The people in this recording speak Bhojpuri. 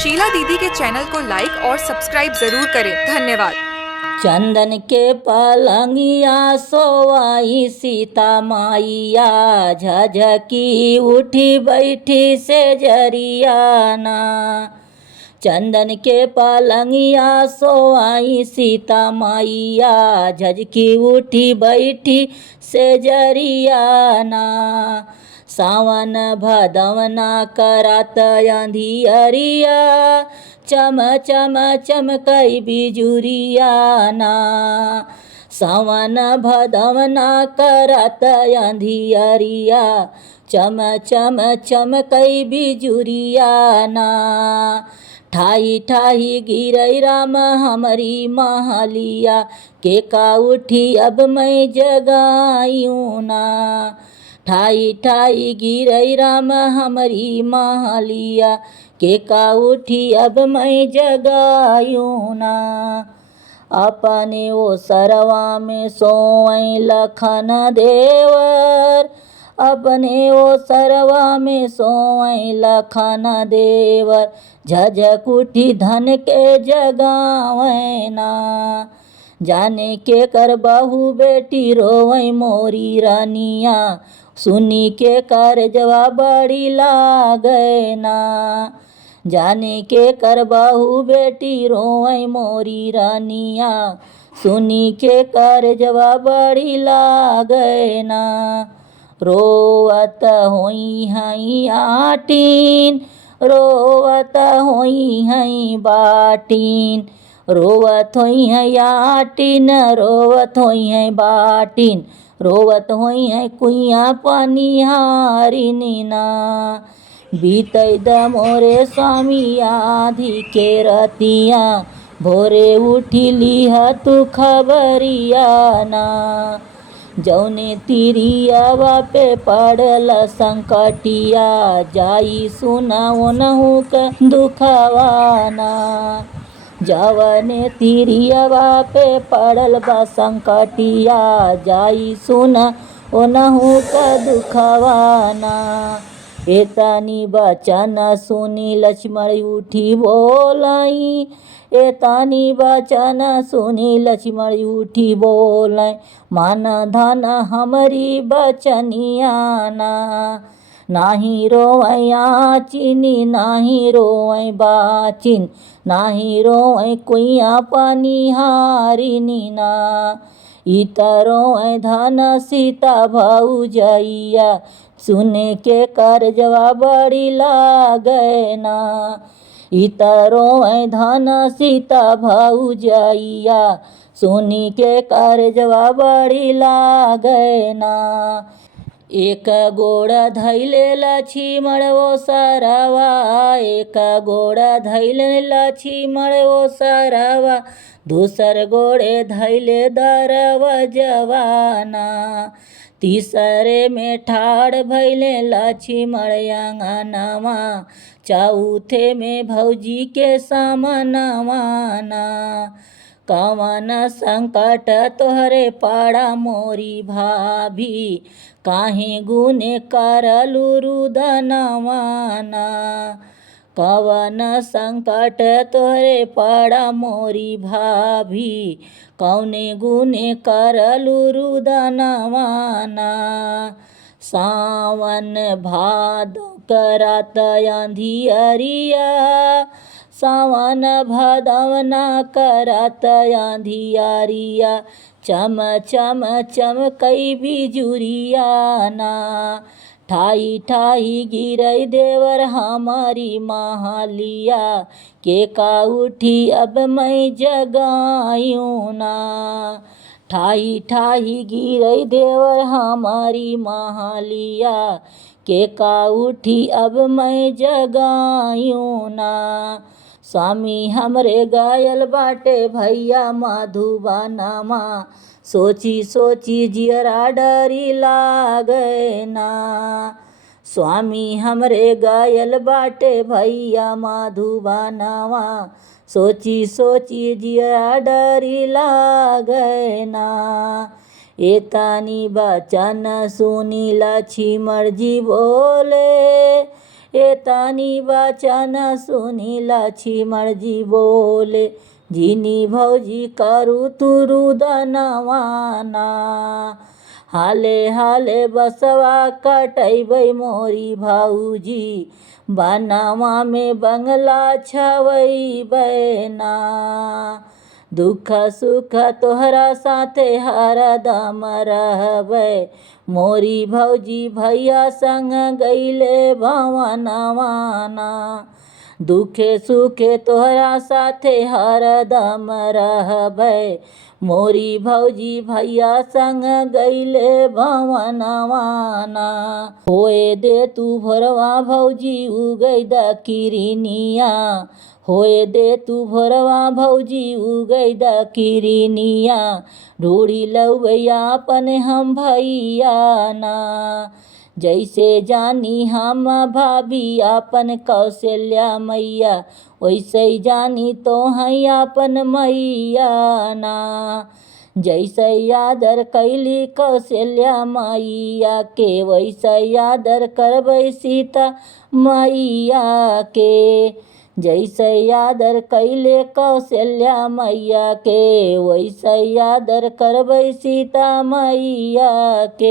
शीला दीदी के चैनल को लाइक और सब्सक्राइब जरूर करें। धन्यवाद। चंदन के पलंगिया सोवाई सीता माइया, झझकी उठी बैठी से जरियाना। चंदन के पलंगिया सोवाई सीता माइया, झझकी उठी बैठी से जरियाना। सावन भदवना करात अंधियरिया, चम चम चमकई बिजुरियाना। सावन भदवना करात अंधियरिया, चम चम चमकई बिजुरियाना। ठाई ठाई गिरई राम हमारी महलिया, के का उठी अब मैं जगायूँ ना। ठाई ठाई गिरई राम हमारी महलिया, के का उठी अब मैं जगायूँ ना। अपने वो सरवा में सोई लखन देवर, अपने वो सरवा में सोई लखन देवर। झझक उठी धन के जगावैना, जाने के कर बहू बेटी रोवै मोरी रानिया। सुनी के करजवा बड़ी लागैना, जाने के कर बहू बेटी रोवै मोरी रानिया। सुनी के करजवा बड़ी लागैना। रोवत होई हई आटीन, रोवत होई हई बाटीन। रोवत होई है आटीन, रोवत होई है बाटीन। रोवत होई है कुइया पानी हारिनी ना। बीतई द मोरे स्वामी आधी के रतिया, भोरे उठी लीह तू खबरिया ना। जौने तिरियावा पे पड़ल संकटिया, जाई सुना ओनहु के दुखवाना। जवने तिरियावा पे पड़ल बा संकटिया, जाई सुना ओनहु का दुखवाना। एतनी बचन सुनी लक्ष्मण उठी बोलाई, एतनी बचन सुनी लक्ष्मण उठी बोलाई। मान धन हमारी बचनिया ना। नाही रोवै आचिनी, नाही रोवै बाचिन। नाही रोवै कुइया पानी हारिनी ना। इत रोवै धन सीता भौजैया, सुने के करजवा बड़ी लागैना। इत रोवै धन सीता भौजैया, सुनी के करजवा बड़ी लागैना। एक गोड़ धैले लक्ष्मण वो सरवा, एक गोड़ धैले लक्ष्मण वो सरवा। दूसर गोड़े धैले दरवजवाना, तीसरे में ठाड़ भैले लक्ष्मण अंगनवा। चौथे में भौजी के सामनवाना। कवन संकट तोहरे पाड़ा मोरी भाभी, काहे गुने करलू रुदनवाना। कवन संकट तोहरे पाड़ा मोरी भाभी, कौने गुने करलू रुदनवाना। सावन भादो करात अंधियरिया, सावन भदवना करात अंधियरिया। चम चम चमकई बिजुरियाना, ठाई ठाई गिरई देवर हमारी महलिया। के का उठी अब मैं जगायूँ ना। ठाई ठाई गिरई देवर हमारी महलिया, के का उठी अब मैं जगायूँ ना। स्वामी हमरे गायल बाटे भैया मधुबनमा, सोची सोची जियरा डरी लागैना। स्वामी हमरे गायल बाटे भैया मधुबनमा, सोची सोची जियरा डरी लागैना। एतनी बचन सुनी लक्ष्मण जी बोले, ए तानी वचन सुनी लक्ष्मण जी बोले, जीनी भौजी करू तुरु दनवाना। हाले हाले बसवा कटैबै मोरी भौजी, बनवा में बंगला छवैबै ना। दुख सुख तोहरा साथे हरदम रहबै, मोरी भौजी भैया संग गईले भवनवाना। दुखे सुखे तोहरा साथे हरदम रहबै, मोरी भौजी भैया संग गईले भवनवाना। होए दे तू भोरवा भौजी उगै द किरनिया, होए दे तू भोरवा भौजी उगै द किरनिया। ढूढ़ी लौबैया अपन हम भैया ना, जैसे जानी हम भाभी अपन कौशल्या मैया, वैसे जानी तो हैं अपन मैया ना। जैसे आदर कैली कौशल्या मैया के, वैसे आदर करबै सीता मैया के। जैसे आदर कैले कौशल्या मैया के, वैसे आदर करबै सीता मैया के।